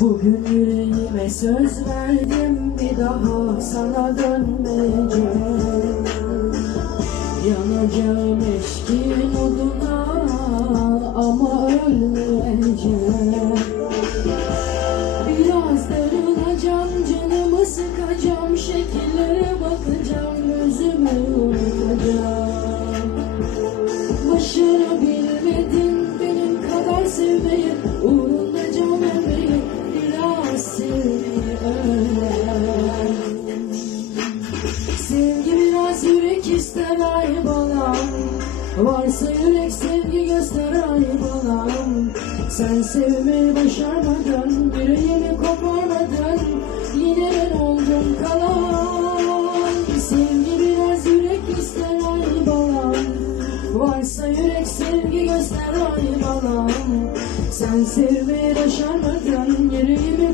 Bugün yüreğime söz verdim, bir daha sana dönmeyeceğim. Yanacağım eşkin oduna ama ölmeyeceğim. Biraz darılacağım, canımı sıkacağım, şekillere bakacağım, yüzümü unutacağım. Başarabilmedin benim kadar sevmeyi, uğrunda can vermeyi, biraz sevmeyi öğren. Sevgi biraz yürek ister ay balam, varsa yürek sevgi göster ay balam. Sen sevmeyi başarmadın, yüreğimi koparmadın, yine ben oldum kalan. Sevgi biraz yürek ister ay balam, varsa yürek sevgi göster ay balam. Sen sevmeyi başarmadın, yüreğimi